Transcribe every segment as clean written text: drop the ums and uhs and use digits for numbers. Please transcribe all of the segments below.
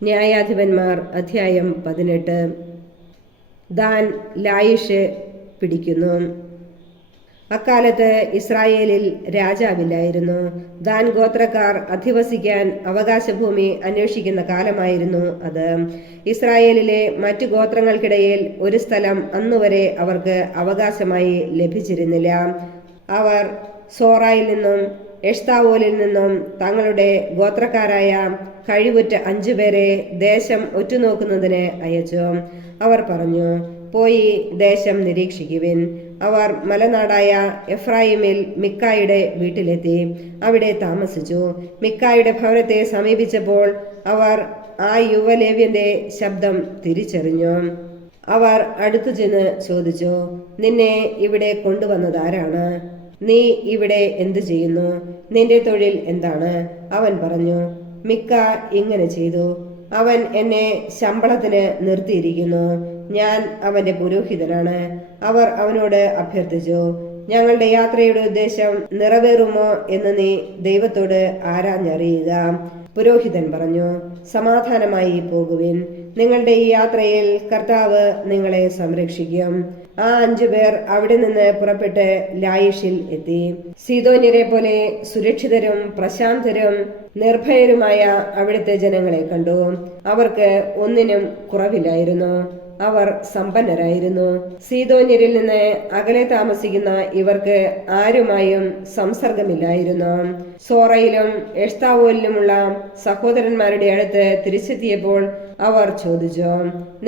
ന്യായാധിപന്മാർ അധ്യായം 18. ദാൻ ലായിഷ് പിടിക്കുന്നു. അക്കാലത്ത് ഇസ്രായേലിൽ രാജാവില്ലായിരുന്നു. ദാൻ ഗോത്രക്കാർ അധിവസിക്കാൻ അവകാശഭൂമി അന്വേഷിക്കുന്ന കാലമായിരുന്നു അത്. ഇസ്രായേലിലെ മറ്റു ഗോത്രങ്ങൾക്കിടയിൽ ഒരു സ്ഥലം അന്നുവരെ അവർക്ക് അവകാശമായി ലഭിച്ചിരുന്നില്ല. അവർ സോറായിൽ നിന്നും എഷ്താവോലിൽ നിന്നും തങ്ങളുടെ ഗോത്രക്കാരായ കഴിവുറ്റ 5 പേരെ ദേശം ഒറ്റുനോക്കുന്നതിന് അയച്ചു. അവർ പറഞ്ഞു, പോയി ദേശം നിരീക്ഷിക്കുവിൻ. അവർ മലനാടായ എഫ്രായിമിൽ മിക്കായുടെ വീട്ടിലെത്തി അവിടെ താമസിച്ചു. മിക്കായുടെ ഭവനത്തെ സമീപിച്ചപ്പോൾ അവർ ആ യുവലേവ്യന്റെ ശബ്ദം തിരിച്ചറിഞ്ഞു. അവർ അടുത്തു ചെന്ന് ചോദിച്ചു, നിന്നെ ഇവിടെ കൊണ്ടുവന്നതാരാണ്? നീ ഇവിടെ എന്തു ചെയ്യുന്നു? നിന്റെ തൊഴിൽ എന്താണ്? അവൻ പറഞ്ഞു, മിക്ക ഇങ്ങനെ ചെയ്തു. അവൻ എന്നെ ശമ്പളത്തിന് നിർത്തിയിരിക്കുന്നു. ഞാൻ അവന്റെ പുരോഹിതനാണ്. അവർ അവനോട് അഭ്യർത്ഥിച്ചു, ഞങ്ങളുടെ യാത്രയുടെ ഉദ്ദേശം നിറവേറുമോ എന്ന് നീ ദൈവത്തോട് ആരാഞ്ഞറിയുക. പുരോഹിതൻ പറഞ്ഞു, സമാധാനമായി പോകുവിൻ. നിങ്ങളുടെ ഈ യാത്രയിൽ കർത്താവ് നിങ്ങളെ സംരക്ഷിക്കും. ആ 5 പേർ അവിടെ നിന്ന് പുറപ്പെട്ട് ലായിഷിൽ എത്തി. സീദോന്യരെ പോലെ സുരക്ഷിതരും പ്രശാന്തരും നിർഭയരുമായ അവിടുത്തെ ജനങ്ങളെ കണ്ടു. അവർക്ക് ഒന്നിനും കുറവില്ലായിരുന്നു. അവർ സമ്പന്നരായിരുന്നു. സീദോന്യരിൽ നിന്ന് അകലെ താമസിക്കുന്ന ഇവർക്ക് ആരുമായും സംസർഗമില്ലായിരുന്നു. സോറയിലും എഷ്താവോലിലുമുള്ള സഹോദരന്മാരുടെ അടുത്ത് തിരിച്ചെത്തിയപ്പോൾ അവർ ചോദിച്ചു,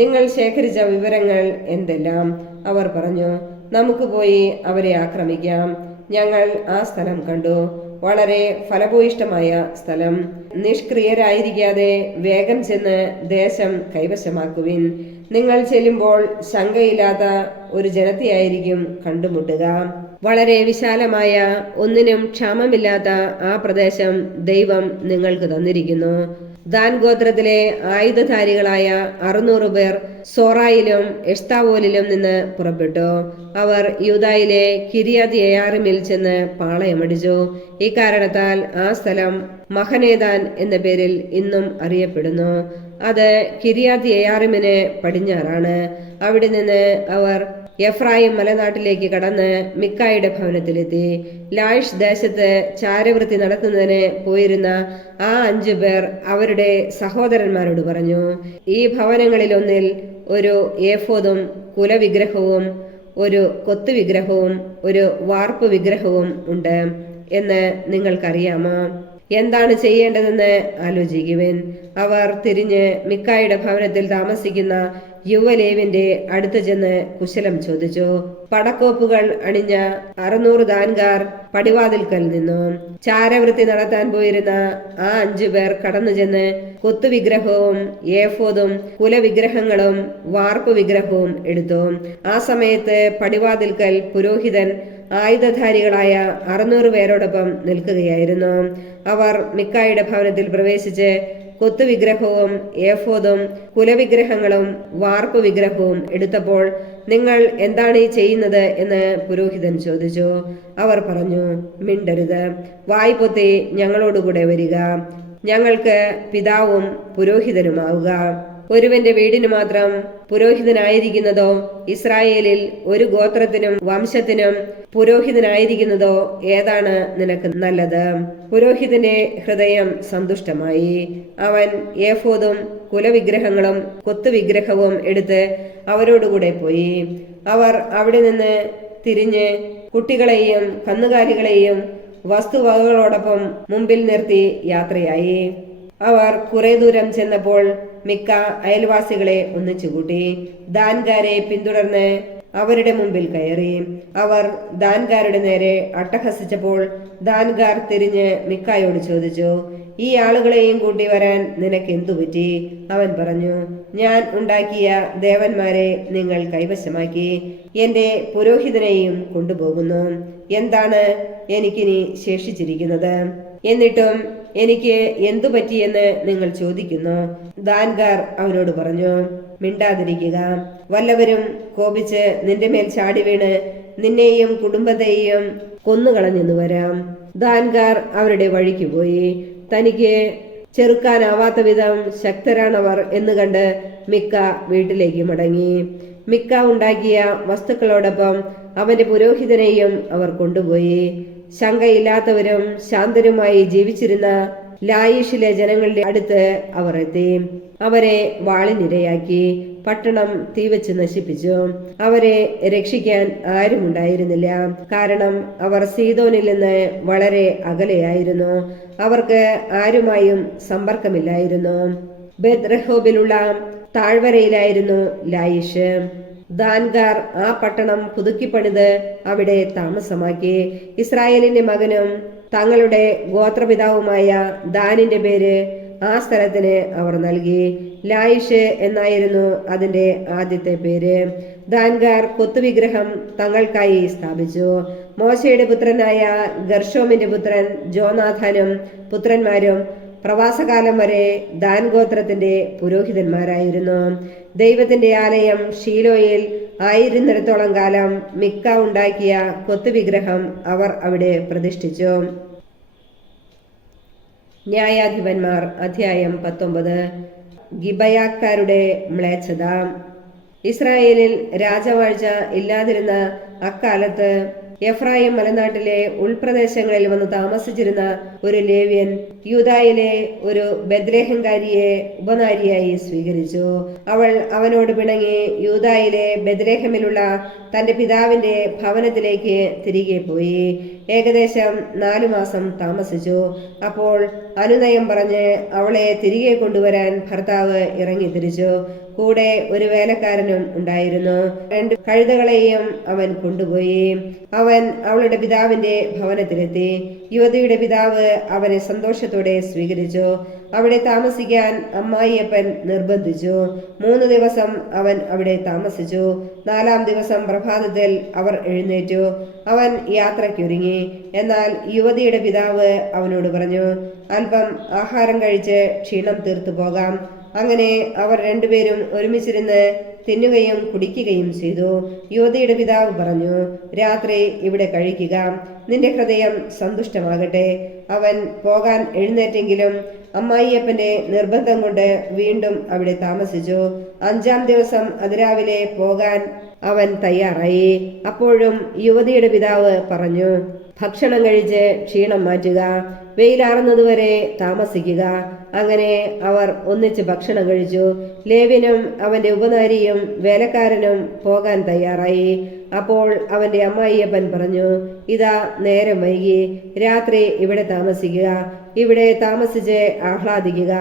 നിങ്ങൾ ശേഖരിച്ച വിവരങ്ങൾ എന്തെല്ലാം? അവർ പറഞ്ഞു, നമുക്ക് പോയി അവരെ ആക്രമിക്കാം. ഞങ്ങൾ ആ സ്ഥലം കണ്ടു. വളരെ ഫലഭൂയിഷ്ടമായ സ്ഥലം. നിഷ്ക്രിയരായിരിക്കാതെ വേഗം ചെന്ന് ദേശം കൈവശമാക്കുവിൻ. നിങ്ങൾ ചെല്ലുമ്പോൾ ശങ്കയില്ലാത്ത ഒരു ജനത്തെയായിരിക്കും കണ്ടുമുട്ടുക. വളരെ വിശാലമായ ഒന്നിനും ക്ഷാമമില്ലാത്ത ആ പ്രദേശം ദൈവം നിങ്ങൾക്ക് തന്നിരിക്കുന്നു. ദാൻ ഗോത്രത്തിലെ ആയുധധാരികളായ 600 പേർ സോറായിലും എഷ്താവോലിലും നിന്ന് പുറപ്പെട്ടു. അവർ യൂദായിലെ കിരിയാത് യെയാറിമിൽ ചെന്ന് പാളയമടിച്ചു. ഇക്കാരണത്താൽ ആ സ്ഥലം മഹനേദാൻ എന്ന പേരിൽ ഇന്നും അറിയപ്പെടുന്നു. അത് കിരിയാത് യെയാറിമിന് പടിഞ്ഞാറാണ്. അവിടെ നിന്ന് അവർ എഫ്രായിം മലനാട്ടിലേക്ക് കടന്ന് മിക്കായുടെ ഭവനത്തിലെത്തി. ലായിഷ് ദേശത്ത് ചാരവൃത്തി നടത്തുന്നതിന് പോയിരുന്ന ആ 5 പേർ അവരുടെ സഹോദരന്മാരോട് പറഞ്ഞു, ഈ ഭവനങ്ങളിലൊന്നിൽ ഒരു ഏഫോദും കുലവിഗ്രഹവും ഒരു കൊത്തുവിഗ്രഹവും ഒരു വാർപ്പ് വിഗ്രഹവും ഉണ്ട് എന്ന് നിങ്ങൾക്കറിയാമോ? എന്താണ് ചെയ്യേണ്ടതെന്ന് ആലോചിക്കുവിൻ. അവർ തിരിഞ്ഞ് മിക്കായുടെ ഭവനത്തിൽ താമസിക്കുന്ന യുവലേവിന്റെ അടുത്ത് ചെന്ന് കുശലം ചോദിച്ചു. പടക്കോപ്പുകൾ അണിഞ്ഞ 600 ദാൻകാർ പടിവാതിൽക്കൽ നിന്നു. ചാരവൃത്തി നടത്താൻ പോയിരുന്ന ആ 5 പേർ കടന്നു ചെന്ന് കൊത്തുവിഗ്രഹവും ഏഫോദും കുലവിഗ്രഹങ്ങളും വാർപ്പ് വിഗ്രഹവും എടുത്തു. ആ സമയത്ത് പടിവാതിൽക്കൽ പുരോഹിതൻ ആയുധധാരികളായ 600 പേരോടൊപ്പം നിൽക്കുകയായിരുന്നു. അവർ മിക്കായുടെ ഭവനത്തിൽ പ്രവേശിച്ച് കൊത്തുവിഗ്രഹവും ഏഫോദും കുലവിഗ്രഹങ്ങളും വാർപ്പ് വിഗ്രഹവും എടുത്തപ്പോൾ, നിങ്ങൾ എന്താണ് ഈ ചെയ്യുന്നത് എന്ന് പുരോഹിതൻ ചോദിച്ചു. അവർ പറഞ്ഞു, മിണ്ടരുത്, വായ് പൊത്തി ഞങ്ങളോടുകൂടെ വരിക. ഞങ്ങൾക്ക് പിതാവും പുരോഹിതനുമാവുക. ഒരുവന്റെ വീടിന് മാത്രം പുരോഹിതനായിരിക്കുന്നതോ ഇസ്രായേലിൽ ഒരു ഗോത്രത്തിനും വംശത്തിനും പുരോഹിതനായിരിക്കുന്നതോ ഏതാണ് നിനക്ക് നല്ലത്? പുരോഹിതന്റെ ഹൃദയം സന്തുഷ്ടമായി. അവൻ ഏഫോദും കുലവിഗ്രഹങ്ങളും കൊത്തുവിഗ്രഹവും എടുത്ത് അവരോടുകൂടെ പോയി. അവർ അവിടെ നിന്ന് തിരിഞ്ഞ് കുട്ടികളെയും കന്നുകാലികളെയും വസ്തുവകകളോടൊപ്പം മുമ്പിൽ നിർത്തി യാത്രയായി. അവർ കുറെ ദൂരം ചെന്നപ്പോൾ മിക്ക അയൽവാസികളെ ഒന്നിച്ചുകൂട്ടി ദാൻകാരെ പിന്തുടർന്ന് അവരുടെ മുമ്പിൽ കയറി. അവർ ദാൻകാരുടെ നേരെ അട്ടഹസിച്ചപ്പോൾ ദാൻകാർ തിരിഞ്ഞ് മിക്കായോട് ചോദിച്ചു, ഈ ആളുകളെയും കൂട്ടി വരാൻ നിനക്ക് എന്തു പറ്റി? അവൻ പറഞ്ഞു, ഞാൻ ഉണ്ടാക്കിയ ദേവന്മാരെ നിങ്ങൾ കൈവശമാക്കി എന്റെ പുരോഹിതനെയും കൊണ്ടുപോകുന്നു. എന്താണ് എനിക്കിനി ശേഷിച്ചിരിക്കുന്നത്? എന്നിട്ടും എനിക്ക് എന്തു പറ്റിയെന്ന് നിങ്ങൾ ചോദിക്കുന്നു. ദാൻകാർ അവനോട് പറഞ്ഞു, മിണ്ടാതിരിക്കുക. വല്ലവരും കോപിച്ച് നിന്റെ മേൽ ചാടി വീണ് നിന്നെയും കുടുംബത്തെയും കൊന്നുകളഞ്ഞെന്നു വരാം. ദാൻകാർ അവരുടെ വഴിക്ക് പോയി. തനിക്ക് ചെറുക്കാനാവാത്ത വിധം ശക്തരാണവർ എന്ന് കണ്ട് മിക്ക വീട്ടിലേക്ക് മടങ്ങി. മിക്ക ഉണ്ടാക്കിയ വസ്തുക്കളോടൊപ്പം അവന്റെ പുരോഹിതനെയും അവർ കൊണ്ടുപോയി. ശങ്കയില്ലാത്തവരും ശാന്തരുമായി ജീവിച്ചിരുന്ന ലായിഷിലെ ജനങ്ങളുടെ അടുത്ത് അവർ എത്തി. അവരെ വാളിനിരയാക്കി പട്ടണം തീവച്ച് നശിപ്പിച്ചു. അവരെ രക്ഷിക്കാൻ ആരുമുണ്ടായിരുന്നില്ല. കാരണം അവർ സീദോനിൽ നിന്ന് വളരെ അകലെയായിരുന്നു. അവർക്ക് ആരുമായും സമ്പർക്കമില്ലായിരുന്നു. ബെത്റഹോബിലുള്ള താഴ്വരയിലായിരുന്നു ലായിഷ്. ദാൻകാർ ആ പട്ടണം പുതുക്കിപ്പണിത് അവിടെ താമസമാക്കി. ഇസ്രായേലിന്റെ മകനും തങ്ങളുടെ ഗോത്രപിതാവുമായ ദാനിന്റെ പേര് ആ സ്ഥലത്തിന് അവർ നൽകി. ലായിഷ് എന്നായിരുന്നു അതിന്റെ ആദ്യത്തെ പേര്. ദാൻകാർ കൊത്തുവിഗ്രഹം തങ്ങൾക്കായി സ്ഥാപിച്ചു. മോശയുടെ പുത്രനായ ഗർഷോമിന്റെ പുത്രൻ ജോനാഥാനും പുത്രന്മാരും പ്രവാസകാലം വരെ ദാൻ ഗോത്രത്തിന്റെ പുരോഹിതന്മാരായിരുന്നു. ദൈവത്തിന്റെ ആലയം ഷീലോയിൽ ആയിരുന്നിടത്തോളം കാലം മിക്ക ഉണ്ടാക്കിയ കൊത്തുവിഗ്രഹം അവർ അവിടെ പ്രതിഷ്ഠിച്ചു. ന്യായാധിപന്മാർ അധ്യായം 19. ഗിബയാക്കാരുടെ മ്ലേച്ഛത. ഇസ്രായേലിൽ രാജവാഴ്ച ഇല്ലാതിരുന്ന അക്കാലത്ത് എഫ്രായിം മലനാട്ടിലെ ഉൾപ്രദേശങ്ങളിൽ വന്ന് താമസിച്ചിരുന്ന ഒരു ലേവ്യൻ യൂദായിലെ ഒരു ബെത്ലേഹംകാരിയെ ഉപനാരിയായി സ്വീകരിച്ചു. അവൾ അവനോട് പിണങ്ങി യൂദായിലെ ബെത്ലേഹമിലുള്ള തന്റെ പിതാവിന്റെ ഭവനത്തിലേക്ക് തിരികെ പോയി. ഏകദേശം 4 മാസം താമസിച്ചു. അപ്പോൾ അനുനയം പറഞ്ഞ് അവളെ തിരികെ കൊണ്ടുവരാൻ ഭർത്താവ് ഇറങ്ങി തിരിച്ചു. കൂടെ ഒരു വേലക്കാരനും ഉണ്ടായിരുന്നു. 2 കഴുതകളെയും അവൻ കൊണ്ടുപോയി. അവൻ അവളുടെ പിതാവിന്റെ ഭവനത്തിലെത്തി. യുവതിയുടെ പിതാവ് അവനെ സന്തോഷത്തോടെ സ്വീകരിച്ചു. അവിടെ താമസിക്കാൻ അമ്മായിയപ്പൻ നിർബന്ധിച്ചു. 3 ദിവസം അവൻ അവിടെ താമസിച്ചു. 4-ാം ദിവസം പ്രഭാതത്തിൽ അവർ എഴുന്നേറ്റു. അവൻ യാത്രയ്ക്കൊരുങ്ങി. എന്നാൽ യുവതിയുടെ പിതാവ് അവനോട് പറഞ്ഞു, അല്പം ആഹാരം കഴിച്ച് ക്ഷീണം തീർത്തു പോകാം. അങ്ങനെ അവർ 2 പേരും ഒരുമിച്ചിരുന്ന് തിന്നുകയും കുടിക്കുകയും ചെയ്തു. യുവതിയുടെ പിതാവ് പറഞ്ഞു, രാത്രി ഇവിടെ കഴിക്കുക, നിന്റെ ഹൃദയം സന്തുഷ്ടമാകട്ടെ. അവൻ പോകാൻ എഴുന്നേറ്റെങ്കിലും അമ്മായിയപ്പന്റെ നിർബന്ധം കൊണ്ട് വീണ്ടും അവിടെ താമസിച്ചു. 5-ാം ദിവസം അതിരാവിലെ പോകാൻ അവൻ തയ്യാറായി. അപ്പോഴും യുവതിയുടെ പിതാവ് പറഞ്ഞു, ഭക്ഷണം കഴിച്ച് ക്ഷീണം മാറ്റുക, വെയിലാറുന്നതുവരെ താമസിക്കുക. അങ്ങനെ അവർ ഒന്നിച്ച് ഭക്ഷണം കഴിച്ചു. ലേവ്യനും അവന്റെ ഉപനാരിയും വേലക്കാരനും പോകാൻ തയ്യാറായി. അപ്പോൾ അവന്റെ അമ്മായിയപ്പൻ പറഞ്ഞു, ഇതാ നേരം വൈകി, രാത്രി ഇവിടെ താമസിക്കുക, ഇവിടെ താമസിച്ച് ആഹ്ലാദിക്കുക.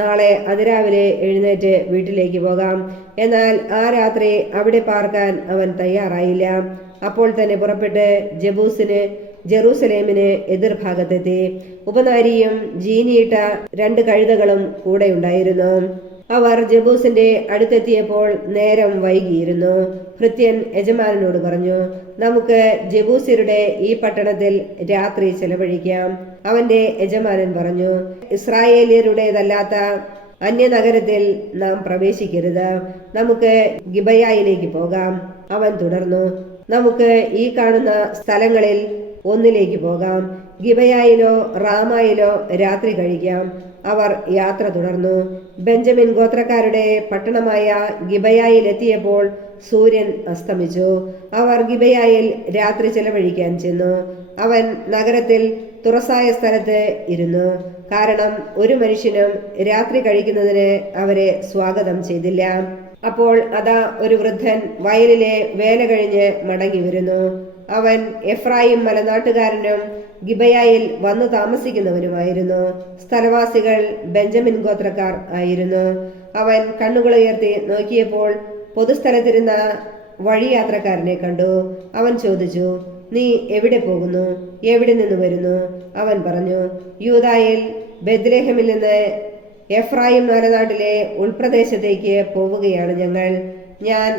നാളെ അതിരാവിലെ എഴുന്നേറ്റ് വീട്ടിലേക്ക് പോകാം. എന്നാൽ ആ രാത്രി അവിടെ പാർക്കാൻ അവൻ തയ്യാറായില്ല. അപ്പോൾ തന്നെ പുറപ്പെട്ട് ജെറൂസലേമിന് എതിർഭാഗത്തെത്തി. ഉപനാരിയും ജീനിയിട്ട 2 കഴുതകളും കൂടെ ഉണ്ടായിരുന്നു. അവർ ജബൂസിന്റെ അടുത്തെത്തിയപ്പോൾ നേരം വൈകിയിരുന്നു. ഭൃത്യൻ യജമാനനോട് പറഞ്ഞു, നമുക്ക് ജബൂസ്യരുടെ ഈ പട്ടണത്തിൽ രാത്രി ചെലവഴിക്കാം. അവന്റെ യജമാനൻ പറഞ്ഞു, ഇസ്രായേലിയരുടേതല്ലാത്ത അന്യനഗരത്തിൽ നാം പ്രവേശിക്കരുത്, നമുക്ക് ഗിബയായിലേക്ക് പോകാം. അവൻ തുടർന്നു, നമുക്ക് ഈ കാണുന്ന സ്ഥലങ്ങളിൽ ഒന്നിലേക്ക് പോകാം, ഗിബയായിലോ റാമായിലോ രാത്രി കഴിക്കാം. അവർ യാത്ര തുടർന്നു. ബെഞ്ചമിൻ ഗോത്രക്കാരുടെ പട്ടണമായ ഗിബയായിൽ എത്തിയപ്പോൾ സൂര്യൻ അസ്തമിച്ചു. അവർ ഗിബയായിൽ രാത്രി ചെലവഴിക്കാൻ ചെന്നു. അവൻ നഗരത്തിൽ തുറസായ സ്ഥലത്ത് ഇരുന്നു. കാരണം ഒരു മനുഷ്യനും രാത്രി കഴിക്കുന്നതിന് അവരെ സ്വാഗതം ചെയ്തില്ല. അപ്പോൾ അതാ ഒരു വൃദ്ധൻ വയലിലെ വേല കഴിഞ്ഞ് മടങ്ങി വരുന്നു. അവൻ എഫ്രായിം മലനാട്ടുകാരനും ഗിബയായിൽ വന്നു താമസിക്കുന്നവനുമായിരുന്നു. സ്ഥലവാസികൾ ബെഞ്ചമിൻ ഗോത്രക്കാർ ആയിരുന്നു. അവൻ കണ്ണുകളുയർത്തി നോക്കിയപ്പോൾ പൊതുസ്ഥലത്തിരുന്ന വഴിയാത്രക്കാരനെ കണ്ടു. അവൻ ചോദിച്ചു, നീ എവിടെ പോകുന്നു? എവിടെ നിന്ന് വരുന്നു? അവൻ പറഞ്ഞു, യൂദായിൽ ബെത്ലേഹമിൽ നിന്ന് എഫ്രായിം മലനാട്ടിലെ ഉൾപ്രദേശത്തേക്ക് പോവുകയാണ് ഞങ്ങൾ. ഞാൻ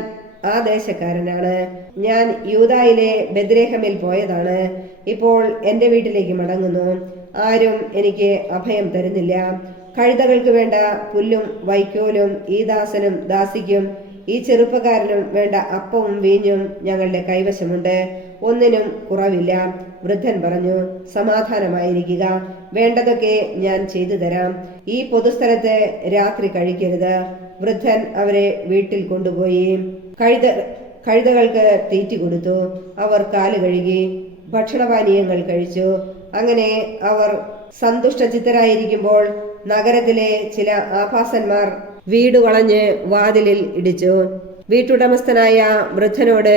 ആ ദേശക്കാരനാണ്. ഞാൻ യൂദായിലെ ബെത്ലേഹമിൽ പോയതാണ്. ഇപ്പോൾ എൻ്റെ വീട്ടിലേക്ക് മടങ്ങുന്നു. ആരും എനിക്ക് അഭയം തരുന്നില്ല. കഴുതകൾക്ക് വേണ്ട പുല്ലും വൈക്കോലും ഈ ദാസനും ദാസിക്കും ഈ ചെറുപ്പക്കാരനും വേണ്ട അപ്പവും വീഞ്ഞും ഞങ്ങളുടെ കൈവശമുണ്ട്. ഒന്നിനും കുറവില്ല. വൃദ്ധൻ പറഞ്ഞു, സമാധാനമായിരിക്കുക, വേണ്ടതൊക്കെ ഞാൻ ചെയ്തു തരാം. ഈ പൊതുസ്ഥലത്ത് രാത്രി കഴിക്കരുത്. വൃദ്ധൻ അവരെ വീട്ടിൽ കൊണ്ടുപോയി കഴുതകൾക്ക് തീറ്റി കൊടുത്തു. അവർ കാല് കഴുകി ഭക്ഷണപാനീയങ്ങൾ കഴിച്ചു. അങ്ങനെ അവർ സന്തുഷ്ടചിത്തരായിരിക്കുമ്പോൾ നഗരത്തിലെ ചില ആഭാസന്മാർ വീട് വളഞ്ഞ് വാതിലിൽ ഇടിച്ചു. വീട്ടുടമസ്ഥനായ വൃദ്ധനോട്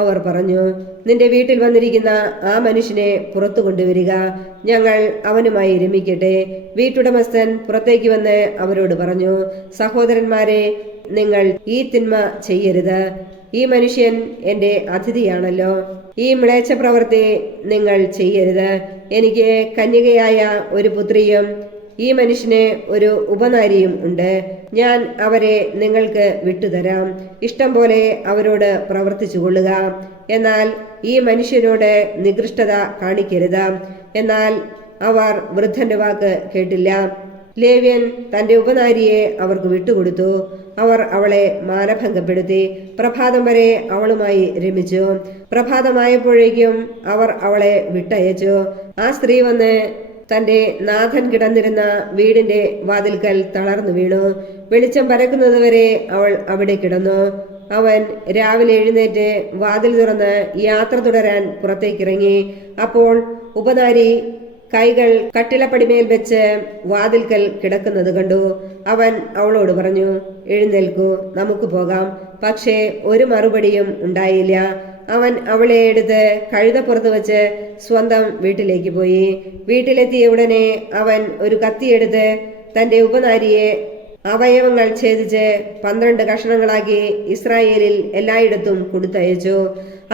അവർ പറഞ്ഞു, നിന്റെ വീട്ടിൽ വന്നിരിക്കുന്ന ആ മനുഷ്യനെ പുറത്തു കൊണ്ടുവരിക, ഞങ്ങൾ അവനുമായി രമിക്കട്ടെ. വീട്ടുടമസ്ഥൻ പുറത്തേക്ക് വന്ന് അവരോട് പറഞ്ഞു, സഹോദരന്മാരെ, നിങ്ങൾ ഈ തിന്മ ചെയ്യരുത്. ഈ മനുഷ്യൻ എന്റെ അതിഥിയാണല്ലോ. ഈ മ്ലേച്ഛ പ്രവൃത്തി നിങ്ങൾ ചെയ്യരുത്. എനിക്ക് കന്യകയായ ഒരു പുത്രിയും ഈ മനുഷ്യന് ഒരു ഉപനാരിയും ഉണ്ട്. ഞാൻ അവരെ നിങ്ങൾക്ക് വിട്ടുതരാം. ഇഷ്ടം പോലെ അവരോട് പ്രവർത്തിച്ചു കൊള്ളുക. എന്നാൽ ഈ മനുഷ്യനോട് നികൃഷ്ടത കാണിക്കരുത്. എന്നാൽ അവർ വൃദ്ധന്റെ വാക്ക് കേട്ടില്ല. ലേവ്യൻ തന്റെ ഉപനാരിയെ അവർക്ക് വിട്ടുകൊടുത്തു. അവർ അവളെ മാനഭംഗപ്പെടുത്തി പ്രഭാതം വരെ അവളുമായി രമിച്ചു. പ്രഭാതമായപ്പോഴേക്കും അവർ അവളെ വിട്ടയച്ചു. ആ സ്ത്രീ വന്ന് തന്റെ നാഥൻ കിടന്നിരുന്ന വീടിന്റെ വാതിൽക്കൽ തളർന്നു വീണു. വെളിച്ചം പരക്കുന്നതുവരെ അവൾ അവിടെ കിടന്നു. അവൻ രാവിലെ എഴുന്നേറ്റ് വാതിൽ തുറന്ന് യാത്ര തുടരാൻ പുറത്തേക്കിറങ്ങി. അപ്പോൾ ഉപനാരി കൈകൾ കട്ടിളപ്പടിമേൽ വെച്ച് വാതിൽക്കൽ കിടക്കുന്നത് കണ്ടു. അവൻ അവളോട് പറഞ്ഞു, എഴുന്നേൽക്കൂ, നമുക്ക് പോകാം. പക്ഷേ ഒരു മറുപടിയും ഉണ്ടായില്ല. അവൻ അവളെ എടുത്ത് കഴുതപ്പുറത്ത് വെച്ച് സ്വന്തം വീട്ടിലേക്ക് പോയി. വീട്ടിലെത്തിയ ഉടനെ അവൻ ഒരു കത്തിയെടുത്ത് തന്റെ ഉപനാരിയെ അവയവങ്ങൾ ഛേദിച്ച് 12 കഷണങ്ങളാക്കി ഇസ്രായേലിൽ എല്ലായിടത്തും കൊടുത്തയച്ചു.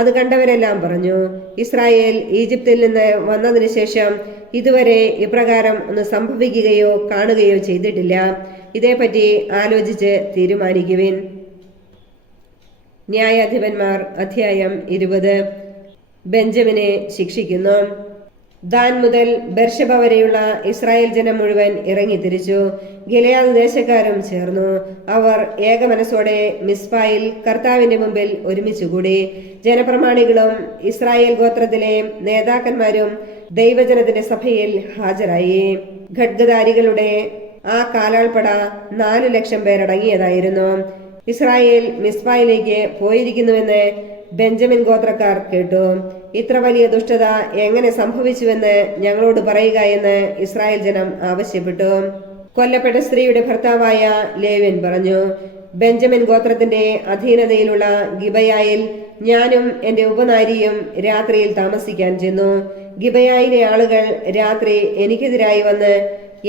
അത് കണ്ടവരെല്ലാം പറഞ്ഞു, ഇസ്രായേൽ ഈജിപ്തിൽ നിന്ന് വന്നതിന് ശേഷം ഇതുവരെ ഇപ്രകാരം ഒന്ന് സംഭവിക്കുകയോ കാണുകയോ ചെയ്തിട്ടില്ല. ഇതേപ്പറ്റി ആലോചിച്ച് തീരുമാനിക്കുവിൻ. ന്യായാധിപന്മാർ അധ്യായം 20. ബെഞ്ചമിനെ ശിക്ഷിക്കുന്നു. ദാൻ മുതൽ ബെർശബ വരെയുള്ള ഇസ്രായേൽ ജനം മുഴുവൻ ഇറങ്ങിത്തിരിച്ചു. ഗിലെയാദ് ദേശക്കാരും ചേർന്നു. അവർ ഏകമനസ്സോടെ മിസ്പായിൽ കർത്താവിന്റെ മുമ്പിൽ ഒരുമിച്ചുകൂടി. ജനപ്രമാണികളും ഇസ്രായേൽ ഗോത്രത്തിലെ നേതാക്കന്മാരും ദൈവജനത്തിന്റെ സഭയിൽ ഹാജരായി. ഖഡ്ഗധാരികളുടെ ആ കാലാൾപ്പട 4 ലക്ഷം പേരടങ്ങിയതായിരുന്നു. ഇസ്രായേൽ മിസ്പായിലേക്ക് പോയിരിക്കുന്നുവെന്ന് ബെഞ്ചമിൻ ഗോത്രക്കാർ കേട്ടു. ഇത്ര വലിയ ദുഷ്ടത എങ്ങനെ സംഭവിച്ചുവെന്ന് ഞങ്ങളോട് പറയുക എന്ന് ഇസ്രായേൽ ജനം ആവശ്യപ്പെട്ടു. കൊല്ലപ്പെട്ട സ്ത്രീയുടെ ഭർത്താവായ ലേവ്യൻ പറഞ്ഞു, ബെഞ്ചമിൻ ഗോത്രത്തിന്റെ അധീനതയിലുള്ള ഗിബയായിൽ ഞാനും എന്റെ ഉപനാരിയും രാത്രിയിൽ താമസിക്കാൻ ചെന്നു. ഗിബയായിലെ ആളുകൾ രാത്രി എനിക്കെതിരായി വന്ന്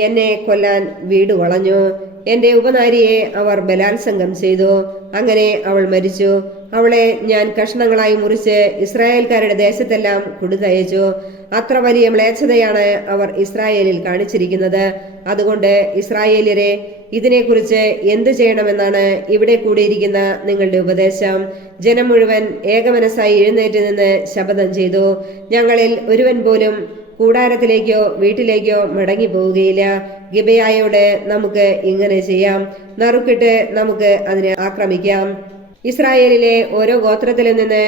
എന്നെ കൊല്ലാൻ വീട് വളഞ്ഞു. എന്റെ ഉപനാരിയെ അവർ ബലാത്സംഗം ചെയ്തു. അങ്ങനെ അവൾ മരിച്ചു. അവളെ ഞാൻ കഷ്ണങ്ങളായി മുറിച്ച് ഇസ്രായേൽക്കാരുടെ ദേശത്തെല്ലാം കൊടുത്തയച്ചു. അത്ര വലിയ മ്ലേച്ഛതയാണ് അവർ ഇസ്രായേലിൽ കാണിച്ചിരിക്കുന്നത്. അതുകൊണ്ട് ഇസ്രായേല്യരെ, ഇതിനെക്കുറിച്ച് എന്തു ചെയ്യണമെന്നാണ് ഇവിടെ കൂടിയിരിക്കുന്ന നിങ്ങളുടെ ഉപദേശം? ജനം മുഴുവൻ ഏകമനസ്സായി എഴുന്നേറ്റ് നിന്ന് ശപഥം ചെയ്തു, ഞങ്ങളിൽ ഒരുവൻ പോലും കൂടാരത്തിലേക്കോ വീട്ടിലേക്കോ മടങ്ങി പോവുകയില്ല. ഗിബയായോട് നമുക്ക് ഇങ്ങനെ ചെയ്യാം, നറുക്കിട്ട് നമുക്ക് അതിനെ ആക്രമിക്കാം. ഇസ്രായേലിലെ ഓരോ ഗോത്രത്തിലും നിന്ന്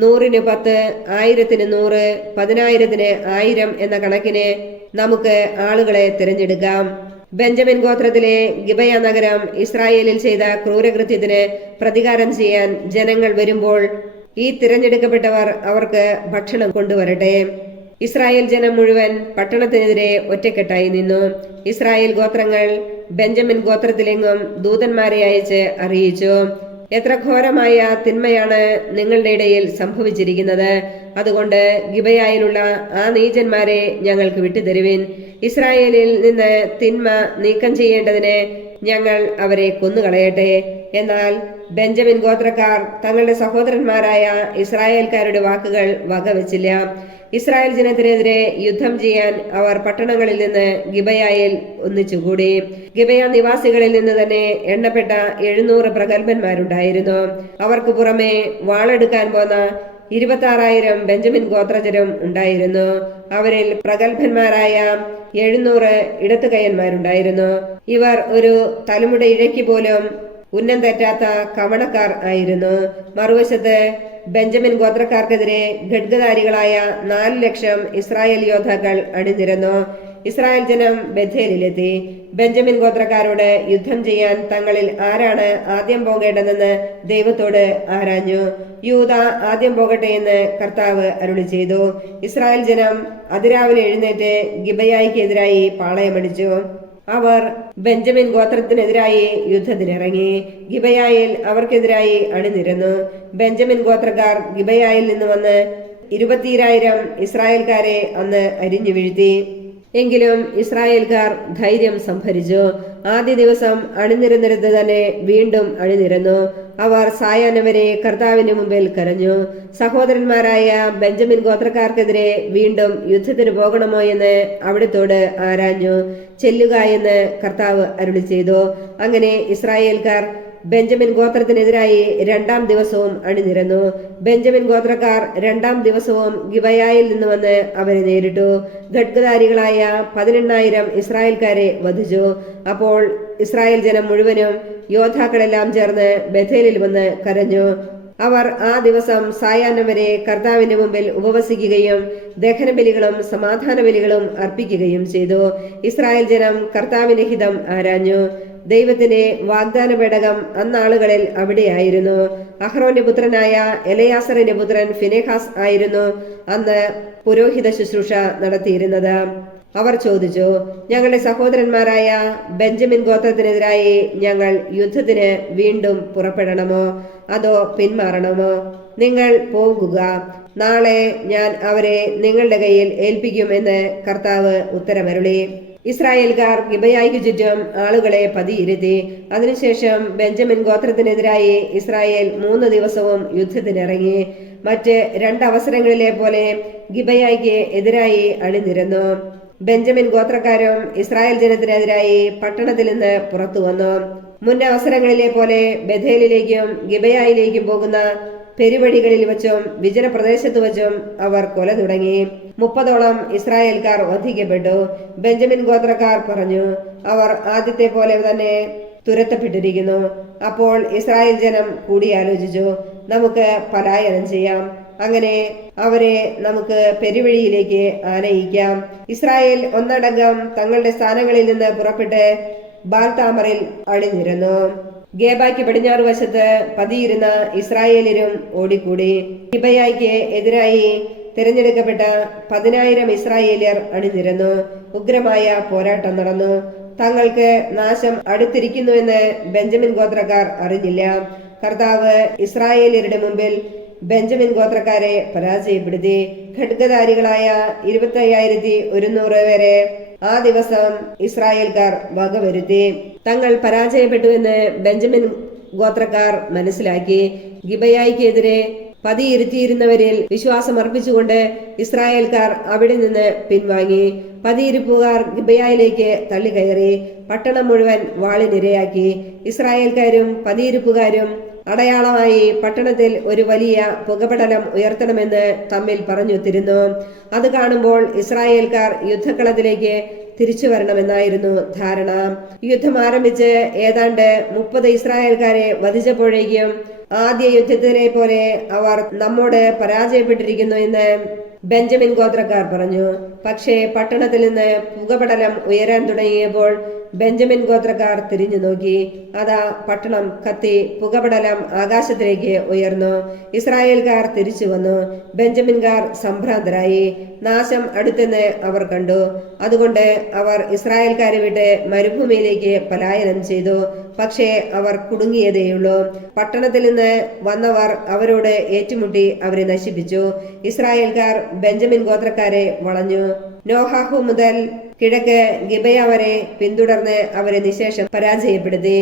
100-ന് 10, 1000-ന് 100, 10,000-ന് 1000 എന്ന കണക്കിന് നമുക്ക് ആളുകളെ തിരഞ്ഞെടുക്കാം. ബെഞ്ചമിൻ ഗോത്രത്തിലെ ഗിബയ നഗരം ഇസ്രായേലിൽ ചെയ്ത ക്രൂരകൃത്യത്തിന് പ്രതികാരം ചെയ്യാൻ ജനങ്ങൾ വരുമ്പോൾ ഈ തിരഞ്ഞെടുക്കപ്പെട്ടവർ അവർക്ക് ഭക്ഷണം കൊണ്ടുവരട്ടെ. ഇസ്രായേൽ ജനം മുഴുവൻ പട്ടണത്തിനെതിരെ ഒറ്റക്കെട്ടായി നിന്നു. ഇസ്രായേൽ ഗോത്രങ്ങൾ ബെഞ്ചമിൻ ഗോത്രത്തിലെങ്ങും ദൂതന്മാരെ അയച്ച് അറിയിച്ചു, എത്ര ഘോരമായ തിന്മയാണ് നിങ്ങളുടെ ഇടയിൽ സംഭവിച്ചിരിക്കുന്നത്. അതുകൊണ്ട് ഗിബയായിലുള്ള ആ നീചന്മാരെ ഞങ്ങൾക്ക് വിട്ടുതരുവിൻ. ഇസ്രായേലിൽ നിന്ന് തിന്മ നീക്കം ചെയ്യേണ്ടതിന് ഞങ്ങൾ അവരെ കൊന്നുകളയട്ടെ. എന്നാൽ ബെഞ്ചമിൻ ഗോത്രക്കാർ തങ്ങളുടെ സഹോദരന്മാരായ ഇസ്രായേൽക്കാരുടെ വാക്കുകൾ വകവെച്ചില്ല. ഇസ്രായേൽ ജനത്തിനെതിരെ യുദ്ധം ചെയ്യാൻ അവർ പട്ടണങ്ങളിൽ നിന്ന് ഗിബയായിൽ ഒന്നിച്ചുകൂടി. ഗിബയ നിവാസികളിൽ നിന്ന് തന്നെ എണ്ണപ്പെട്ട 700 പ്രഗത്ഭന്മാരുണ്ടായിരുന്നു. അവർക്ക് പുറമെ വാളെടുക്കാൻ പോന്ന 26,000 ബെഞ്ചമിൻ ഗോത്രജരും ഉണ്ടായിരുന്നു. അവരിൽ പ്രഗത്ഭന്മാരായ 700 ഇടത്തുകയന്മാരുണ്ടായിരുന്നു. ഇവർ ഒരു തലമുട ഇഴയ്ക്ക് പോലും ഉന്നം തെറ്റാത്ത കവണക്കാർ ആയിരുന്നു. മറുവശത്ത് ബെഞ്ചമിൻ ഗോത്രക്കാർക്കെതിരെ ഖഡ്ഗധാരികളായ 4,00,000 ഇസ്രായേൽ യോദ്ധാക്കൾ അണിനിരന്നു. ഇസ്രായേൽ ജനം ബഥേലിലെത്തി. ബെഞ്ചമിൻ ഗോത്രക്കാരോട് യുദ്ധം ചെയ്യാൻ തങ്ങളിൽ ആരാണ് ആദ്യം പോകേണ്ടതെന്ന് ദൈവത്തോട് ആരാഞ്ഞു. യൂദ ആദ്യം പോകട്ടെ എന്ന് കർത്താവ് അരുളി ചെയ്തു. ഇസ്രായേൽ ജനം അതിരാവിലെ എഴുന്നേറ്റ് ഗിബയായിക്കെതിരായി പാളയമടിച്ചു. അവർ ബെഞ്ചമിൻ ഗോത്രത്തിനെതിരായി യുദ്ധത്തിനിറങ്ങി. ഗിബയായിൽ അവർക്കെതിരായി അണിനിരന്നു. ബെഞ്ചമിൻ ഗോത്രക്കാർ ഗിബയായിൽ നിന്ന് വന്ന് 20,000 ഇസ്രായേൽക്കാരെ അന്ന് അരിഞ്ഞു വീഴ്ത്തി. എങ്കിലും ഇസ്രായേൽക്കാർ ധൈര്യം സംഭരിച്ചു. ആദ്യ ദിവസം അണിനിരന്നിരുന്നത് തന്നെ വീണ്ടും അണിനിരന്നു. അവർ സായാഹ്നം വരെ കർത്താവിന്റെ മുമ്പിൽ കരഞ്ഞു. സഹോദരന്മാരായ ബെഞ്ചമിൻ ഗോത്രക്കാർക്കെതിരെ വീണ്ടും യുദ്ധത്തിന് പോകണമോ എന്ന് അവിടുത്തോട് ആരാഞ്ഞു. ചെല്ലുക എന്ന് കർത്താവ് അരുളി ചെയ്തു. അങ്ങനെ ഇസ്രായേൽക്കാർ ബെഞ്ചമിൻ ഗോത്രത്തിനെതിരായി 2-ാം ദിവസവും അണിനിരന്നു. ബെഞ്ചമിൻ ഗോത്രക്കാർ 2-ാം ദിവസവും ഗിബയായിൽ നിന്ന് വന്ന് അവരെ നേരിട്ടു. ഖഡ്ഗധാരികളായ 18,000 ഇസ്രായേൽക്കാരെ വധിച്ചു. അപ്പോൾ ഇസ്രായേൽ ജനം മുഴുവനും യോദ്ധാക്കളെല്ലാം ചേർന്ന് ബഥേലിൽ വന്ന് കരഞ്ഞു. അവർ ആ ദിവസം സായാഹ്നം വരെ കർത്താവിന്റെ മുമ്പിൽ ഉപവസിക്കുകയും ദഹനബലികളും സമാധാന ബലികളും അർപ്പിക്കുകയും ചെയ്തു. ഇസ്രായേൽ ജനം കർത്താവിന്റെ ഹിതം ആരാഞ്ഞു. ദൈവത്തിന്റെ വാഗ്ദാന പേടകം അന്നാളുകളിൽ അവിടെയായിരുന്നു. അഹ്റോന്റെ പുത്രനായ എലയാസറിന്റെ പുത്രൻ ഫിനെഹാസ് ആയിരുന്നു അന്ന് പുരോഹിത ശുശ്രൂഷ നടത്തിയിരുന്നത്. അവർ ചോദിച്ചു, ഞങ്ങളുടെ സഹോദരന്മാരായ ബെഞ്ചമിൻ ഗോത്രത്തിനെതിരായി ഞങ്ങൾ യുദ്ധത്തിന് വീണ്ടും പുറപ്പെടണമോ അതോ പിന്മാറണമോ? നിങ്ങൾ പോകുക, നാളെ ഞാൻ അവരെ നിങ്ങളുടെ കയ്യിൽ ഏൽപ്പിക്കുമെന്ന് കർത്താവ് ഉത്തരമരുളി. ഇസ്രായേൽക്കാർ ഗിബയായ്ക്ക് ചുറ്റും ആളുകളെ പതിയിരുത്തി. അതിനുശേഷം ബെഞ്ചമിൻ ഗോത്രത്തിനെതിരായി ഇസ്രായേൽ 3 ദിവസവും യുദ്ധത്തിനിറങ്ങി. മറ്റ് 2 അവസരങ്ങളിലെ പോലെ ഗിബയായ്ക്ക് എതിരായി അണിനിരന്നു. ബെഞ്ചമിൻ ഗോത്രക്കാരും ഇസ്രായേൽ ജനത്തിനെതിരായി പട്ടണത്തിൽ നിന്ന് പുറത്തു വന്നു. മുൻ അവസരങ്ങളിലെ പോലെ ബഥേലിലേക്കും ഗിബയായിലേക്കും പോകുന്ന പെരുവഴികളിൽ വച്ചും വിജന പ്രദേശത്ത് വച്ചും അവർ കൊല തുടങ്ങി. 30ഓളം ഇസ്രായേൽക്കാർ വധിക്കപ്പെട്ടു. ബെഞ്ചമിൻ ഗോത്രക്കാർ പറഞ്ഞു, അവർ ആദ്യത്തെ പോലെ തന്നെ തുരത്തപ്പെട്ടിരിക്കുന്നു. അപ്പോൾ ഇസ്രായേൽ ജനം കൂടിയാലോചിച്ചു, നമുക്ക് പലായനം ചെയ്യാം. അങ്ങനെ അവരെ നമുക്ക് പെരുവഴിയിലേക്ക് ആനയിക്കാം. ഇസ്രായേൽ ഒന്നടങ്കം തങ്ങളുടെ സ്ഥാനങ്ങളിൽ നിന്ന് പുറപ്പെട്ട് ബാൽതാമറിൽ അണിനിരന്നു. ഗേബായ്ക്ക് പടിഞ്ഞാറ് വശത്ത് പതിയിരുന്ന ഇസ്രായേലരും ഓടിക്കൂടി. ഗിബയായ്ക്ക് എതിരായി തിരഞ്ഞെടുക്കപ്പെട്ട 10,000 ഇസ്രായേലിയർ അണിനിരന്നു. ഉഗ്രമായ പോരാട്ടം നടന്നു. തങ്ങൾക്ക് നാശം അടുത്തിരിക്കുന്നുവെന്ന് ബെഞ്ചമിൻ ഗോത്രക്കാർ അറിഞ്ഞില്ല. കർത്താവ് ഇസ്രായേലിയരുടെ മുമ്പിൽ ബെഞ്ചമിൻ ഗോത്രക്കാരെ പരാജയപ്പെടുത്തി. ഖഡ്ഗധാരികളായ 25,100 വരെ ആ ദിവസം ഇസ്രായേൽക്കാർ വകവരുത്തി. തങ്ങൾ പരാജയപ്പെട്ടുവെന്ന് ബെഞ്ചമിൻ ഗോത്രക്കാർ മനസ്സിലാക്കി. ഗിബയായ്ക്കെതിരെ പതിയിരുത്തിയിരുന്നവരിൽ വിശ്വാസമർപ്പിച്ചുകൊണ്ട് ഇസ്രായേൽക്കാർ അവിടെ നിന്ന് പിൻവാങ്ങി. പതിയിരിപ്പുകാർ ഗിബയായിലേക്ക് തള്ളിക്കയറി പട്ടണം മുഴുവൻ വാളിനിരയാക്കി. ഇസ്രായേൽക്കാരും പതിയിരിപ്പുകാരും അടയാളമായി പട്ടണത്തിൽ ഒരു വലിയ പുകപടലം ഉയർത്തണമെന്ന് തമ്മിൽ പറഞ്ഞൊത്തിരുന്നു. അത് കാണുമ്പോൾ ഇസ്രായേൽക്കാർ യുദ്ധക്കളത്തിലേക്ക് തിരിച്ചു വരണമെന്നായിരുന്നു ധാരണ. യുദ്ധം ആരംഭിച്ച് ഏതാണ്ട് 30 ഇസ്രായേൽക്കാരെ വധിച്ചപ്പോഴേക്കും ആദ്യ യുദ്ധത്തിനെ പോലെ അവർ നമ്മോട് പരാജയപ്പെട്ടിരിക്കുന്നു എന്ന് ബെഞ്ചമിൻ ഗോത്രക്കാർ പറഞ്ഞു. പക്ഷേ പട്ടണത്തിൽ നിന്ന് പുകപടലം ഉയരാൻ തുടങ്ങിയപ്പോൾ ബെഞ്ചമിൻ ഗോത്രക്കാർ തിരിഞ്ഞു നോക്കി. അതാ പട്ടണം കത്തി പുകപടലം ആകാശത്തിലേക്ക് ഉയർന്നു. ഇസ്രായേൽക്കാർ തിരിച്ചു വന്നു. ബെഞ്ചമിൻകാർ സംഭ്രാന്തരായി. നാശം അടുത്തെന്ന് അവർ കണ്ടു. അതുകൊണ്ട് അവർ ഇസ്രായേൽക്കാരെ വിട്ട് മരുഭൂമിയിലേക്ക് പലായനം ചെയ്തു. പക്ഷേ അവർ കുടുങ്ങിയതേയുള്ളൂ. പട്ടണത്തിൽ നിന്ന് വന്നവർ അവരോട് ഏറ്റുമുട്ടി അവരെ നശിപ്പിച്ചു. ഇസ്രായേൽക്കാർ ബെഞ്ചമിൻ ഗോത്രക്കാരെ വളഞ്ഞു. നോഹാഹു മുതൽ കിഴക്ക് ഗിബയ വരെ പിന്തുടർന്ന് അവരെ നിശേഷം പരാജയപ്പെടുത്തി.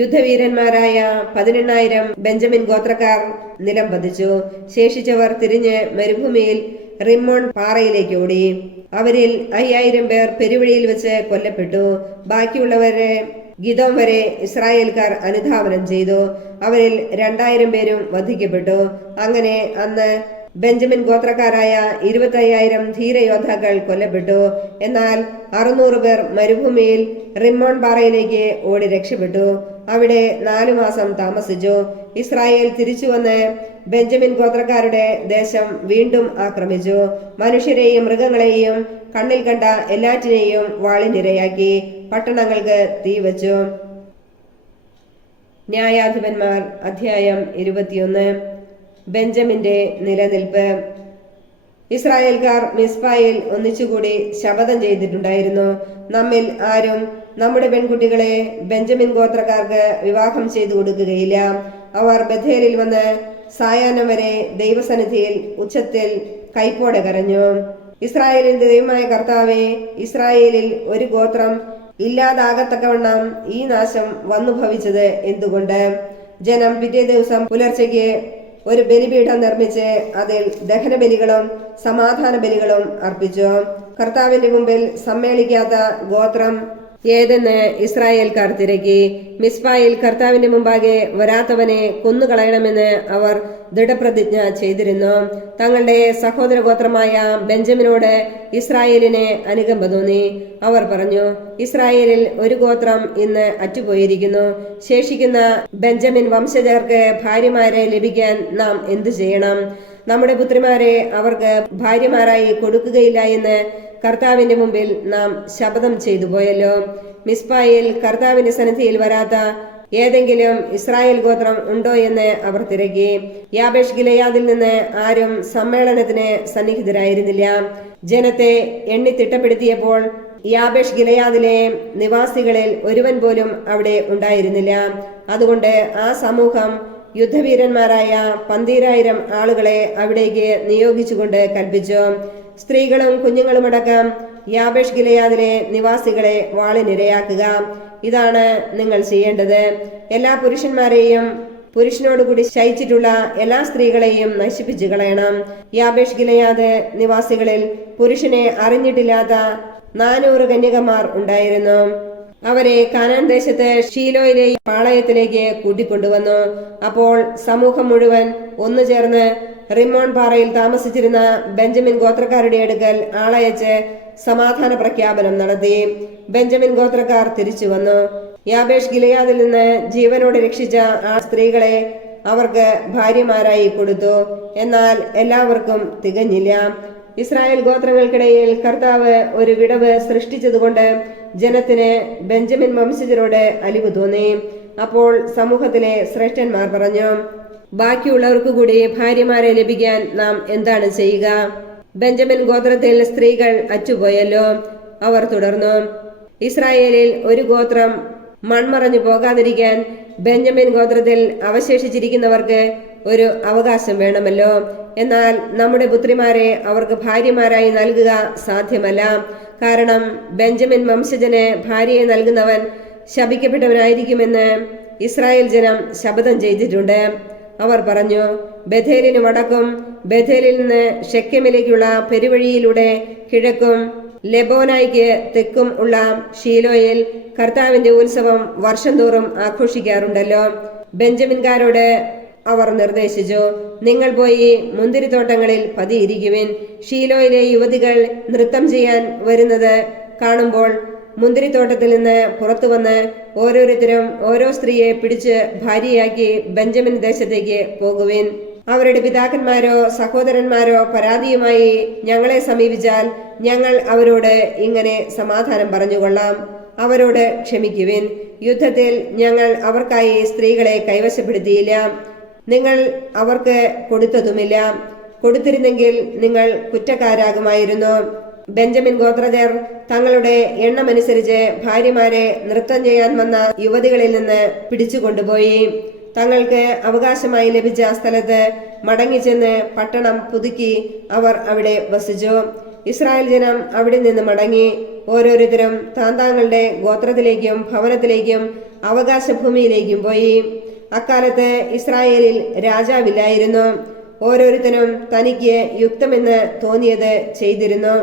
യുദ്ധവീരന്മാരായ 18,000 ബെഞ്ചമിൻ ഗോത്രക്കാർ നിലം പതിച്ചു. ശേഷിച്ചവർ തിരിഞ്ഞ് മരുഭൂമിയിൽ റിമ്മോൺ പാറയിലേക്ക് ഓടി. അവരിൽ 5,000 പേർ പെരുവഴിയിൽ വെച്ച് കൊല്ലപ്പെട്ടു. ബാക്കിയുള്ളവരെ ഗിദോം വരെ ഇസ്രായേൽക്കാർ അനുധാവനം ചെയ്തു. അവരിൽ 2,000 പേരും വധിക്കപ്പെട്ടു. അങ്ങനെ അന്ന് ബെഞ്ചമിൻ ഗോത്രക്കാരായ 25,000 ധീരയോദ്ധാക്കൾ കൊല്ലപ്പെട്ടു. എന്നാൽ 600 പേർ മരുഭൂമിയിൽ റിമ്മോൺ പാറയിലേക്ക് ഓടി രക്ഷപ്പെട്ടു. അവിടെ 4 മാസം താമസിച്ചു. ഇസ്രായേൽ തിരിച്ചുവന്ന് ബെഞ്ചമിൻ ഗോത്രക്കാരുടെ ദേശം വീണ്ടും ആക്രമിച്ചു. മനുഷ്യരെയും മൃഗങ്ങളെയും കണ്ണിൽ കണ്ട എല്ലാറ്റിനെയും വാളിനിരയാക്കി പട്ടണങ്ങൾക്ക് തീവച്ചു. ന്യായാധിപന്മാർ അധ്യായം 21. ബെഞ്ചമിന്റെ നിലനിൽപ്പ്. ഇസ്രായേൽക്കാർ മിസ്പായിൽ ഒന്നിച്ചുകൂടി ശപഥം ചെയ്തിട്ടുണ്ടായിരുന്നു, നമ്മിൽ ആരും നമ്മുടെ പെൺകുട്ടികളെ ബെഞ്ചമിൻ ഗോത്രക്കാർക്ക് വിവാഹം ചെയ്തു കൊടുക്കുകയില്ല. അവർ ബഥേലിൽ വന്ന് സായാഹ്നം വരെ ദൈവസന്നിധിയിൽ ഉച്ചത്തിൽ കൈപ്പോടെ കരഞ്ഞു. ഇസ്രായേലിന്റെ ദൈവമായ കർത്താവേ, ഇസ്രായേലിൽ ഒരു ഗോത്രം ഇല്ലാതാകത്തക്കവണ്ണം ഈ നാശം വന്നു ഭവിച്ചത് എന്തുകൊണ്ട്? ജനം പിറ്റേ ദിവസം പുലർച്ചയ്ക്ക് ഒരു ബലിപീഠം നിർമ്മിച്ച് അതിൽ ദഹനബലികളും സമാധാന ബലികളും അർപ്പിച്ചു. കർത്താവിന്റെ മുമ്പിൽ സമ്മേളിക്കാത്ത ഗോത്രം ഏതെന്ന് ഇസ്രായേൽക്കാർ തിരക്കി. മിസ്പായിൽ കർത്താവിന്റെ മുമ്പാകെ വരാത്തവനെ കൊന്നുകളയണമെന്ന് അവർ ദൃഢപ്രതിജ്ഞ ചെയ്തിരുന്നു. തങ്ങളുടെ സഹോദര ഗോത്രമായ ബെഞ്ചമിനോട് ഇസ്രായേലിന് അനുകമ്പ തോന്നി. അവർ പറഞ്ഞു, ഇസ്രായേലിൽ ഒരു ഗോത്രം ഇന്ന് അറ്റുപോയിരിക്കുന്നു. ശേഷിക്കുന്ന ബെഞ്ചമിൻ വംശജർക്ക് ഭാര്യമാരെ ലഭിക്കാൻ നാം എന്തു ചെയ്യണം? നമ്മുടെ പുത്രിമാരെ അവർക്ക് ഭാര്യമാരായി കൊടുക്കുകയില്ല എന്ന് കർത്താവിന്റെ മുമ്പിൽ നാം ശപഥം ചെയ്തു പോയല്ലോ. മിസ്പായിൽ കർത്താവിന്റെ സന്നിധിയിൽ വരാത്ത ഏതെങ്കിലും ഇസ്രായേൽ ഗോത്രം ഉണ്ടോ എന്ന് അവർ തിരക്കി. യാബേഷ് ഗിലെയാദിൽ നിന്ന് ആരും സമ്മേളനത്തിന് സന്നിഹിതരായിരുന്നില്ല. ജനത്തെ എണ്ണി തിട്ടപ്പെടുത്തിയപ്പോൾ യാബേഷ് ഗിലെയാദിലെ നിവാസികളിൽ ഒരുവൻ പോലും അവിടെ ഉണ്ടായിരുന്നില്ല. അതുകൊണ്ട് ആ സമൂഹം യുദ്ധവീരന്മാരായ 12,000 ആളുകളെ അവിടേക്ക് നിയോഗിച്ചുകൊണ്ട് കൽപ്പിച്ചു, സ്ത്രീകളും കുഞ്ഞുങ്ങളുമടക്കം യാബേഷ് ഗിലെയാദിലെ നിവാസികളെ വാളിനിരയാക്കുക. ഇതാണ് നിങ്ങൾ ചെയ്യേണ്ടത്. എല്ലാ പുരുഷന്മാരെയും പുരുഷനോടുകൂടി ശയിച്ചിട്ടുള്ള എല്ലാ സ്ത്രീകളെയും നശിപ്പിച്ചു കളയണം. യാബേഷ് ഗിലെയാദ് നിവാസികളിൽ പുരുഷനെ അറിഞ്ഞിട്ടില്ലാത്ത 400 കന്യകമാർ ഉണ്ടായിരുന്നു. അവരെ കാനാൻ ദേശത്ത് ഷീലോയിലെ പാളയത്തിലേക്ക് കൂട്ടിക്കൊണ്ടുവന്നു. അപ്പോൾ സമൂഹം മുഴുവൻ ഒന്നു ചേർന്ന് റിമ്മോൺ പാറയിൽ താമസിച്ചിരുന്ന ബെഞ്ചമിൻ ഗോത്രക്കാരുടെ അടുക്കൽ ആളയച്ച് സമാധാന പ്രഖ്യാപനം നടത്തി. ബെഞ്ചമിൻ ഗോത്രക്കാർ തിരിച്ചു വന്നു. യാബേഷ് ഗിലെയാദിൽ നിന്ന് ജീവനോടെ രക്ഷിച്ച ആ സ്ത്രീകളെ അവർക്ക് ഭാര്യമാരായി കൊടുത്തു. എന്നാൽ എല്ലാവർക്കും തികഞ്ഞില്ല. ഇസ്രായേൽ ഗോത്രങ്ങൾക്കിടയിൽ കർത്താവ് ഒരു വിടവ് സൃഷ്ടിച്ചതുകൊണ്ട് ജനത്തിന് ബെഞ്ചമിൻ വംശജരോട് അലിവ് തോന്നി. അപ്പോൾ സമൂഹത്തിലെ ശ്രേഷ്ഠന്മാർ പറഞ്ഞു, ബാക്കിയുള്ളവർക്ക് കൂടി ഭാര്യമാരെ ലഭിക്കാൻ നാം എന്താണ് ചെയ്യുക? ബെഞ്ചമിൻ ഗോത്രത്തിൽ സ്ത്രീകൾ അറ്റുപോയല്ലോ. അവർ തുടർന്നു, ഇസ്രായേലിൽ ഒരു ഗോത്രം മൺമറഞ്ഞു പോകാതിരിക്കാൻ ബെഞ്ചമിൻ ഗോത്രത്തിൽ അവശേഷിച്ചിരിക്കുന്നവർക്ക് ഒരു അവകാശം വേണമല്ലോ. എന്നാൽ നമ്മുടെ പുത്രിമാരെ അവർക്ക് ഭാര്യമാരായി നൽകുക സാധ്യമല്ല. കാരണം ബെഞ്ചമിൻ വംശജന് ഭാര്യയെ നൽകുന്നവൻ ശപിക്കപ്പെട്ടവനായിരിക്കുമെന്ന് ഇസ്രായേൽ ജനം ശപഥം ചെയ്തിട്ടുണ്ട്. അവർ പറഞ്ഞു, ബഥേലിന് വടക്കും ബഥേലിൽ നിന്ന് ഷെക്കെമിലേക്കുള്ള പെരുവഴിയിലൂടെ കിഴക്കും ലെബോനായിക്ക് തെക്കും ഉള്ള ഷീലോയിൽ കർത്താവിന്റെ ഉത്സവം വർഷം തോറും ആഘോഷിക്കാറുണ്ടല്ലോ. ബെഞ്ചമിൻകാരോട് അവർ നിർദ്ദേശിച്ചു, നിങ്ങൾ പോയി മുന്തിരിത്തോട്ടങ്ങളിൽ പതിയിരിക്കുവിൻ. ഷീലോയിലെ യുവതികൾ നൃത്തം ചെയ്യാൻ വരുന്നത് കാണുമ്പോൾ മുന്തിരിത്തോട്ടത്തിൽ നിന്ന് പുറത്തു വന്ന് ഓരോരുത്തരും ഓരോ സ്ത്രീയെ പിടിച്ച് ഭാര്യയാക്കി ബെഞ്ചമിൻ ദേശത്തേക്ക് പോകുവിൻ. അവരുടെ പിതാക്കന്മാരോ സഹോദരന്മാരോ പരാതിയുമായി ഞങ്ങളെ സമീപിച്ചാൽ ഞങ്ങൾ അവരോട് ഇങ്ങനെ സമാധാനം പറഞ്ഞുകൊള്ളാം, അവരോട് ക്ഷമിക്കുവിൻ. യുദ്ധത്തിൽ ഞങ്ങൾ അവർക്കായി സ്ത്രീകളെ കൈവശപ്പെടുത്തിയില്ല, നിങ്ങൾ അവർക്ക് കൊടുത്തതുമില്ല. കൊടുത്തിരുന്നെങ്കിൽ നിങ്ങൾ കുറ്റക്കാരാകുമായിരുന്നു. ബെഞ്ചമിൻ ഗോത്രജർ തങ്ങളുടെ എണ്ണമനുസരിച്ച് ഭാര്യമാരെ നൃത്തം ചെയ്യാൻ വന്ന യുവതികളിൽ നിന്ന് പിടിച്ചുകൊണ്ടുപോയി. തങ്ങൾക്ക് അവകാശമായി ലഭിച്ച സ്ഥലത്ത് മടങ്ങിച്ചെന്ന് പട്ടണം പുതുക്കി അവർ അവിടെ വസിച്ചു. ഇസ്രായേൽ ജനം അവിടെ നിന്ന് മടങ്ങി ഓരോരുത്തരും താന്താങ്ങളുടെ ഗോത്രത്തിലേക്കും ഭവനത്തിലേക്കും അവകാശഭൂമിയിലേക്കും പോയി. അക്കാലത്ത് ഇസ്രായേലിൽ രാജാവില്ലായിരുന്നു. ഓരോരുത്തരും തനിക്ക് യുക്തമെന്ന് തോന്നിയത് ചെയ്തിരുന്നു.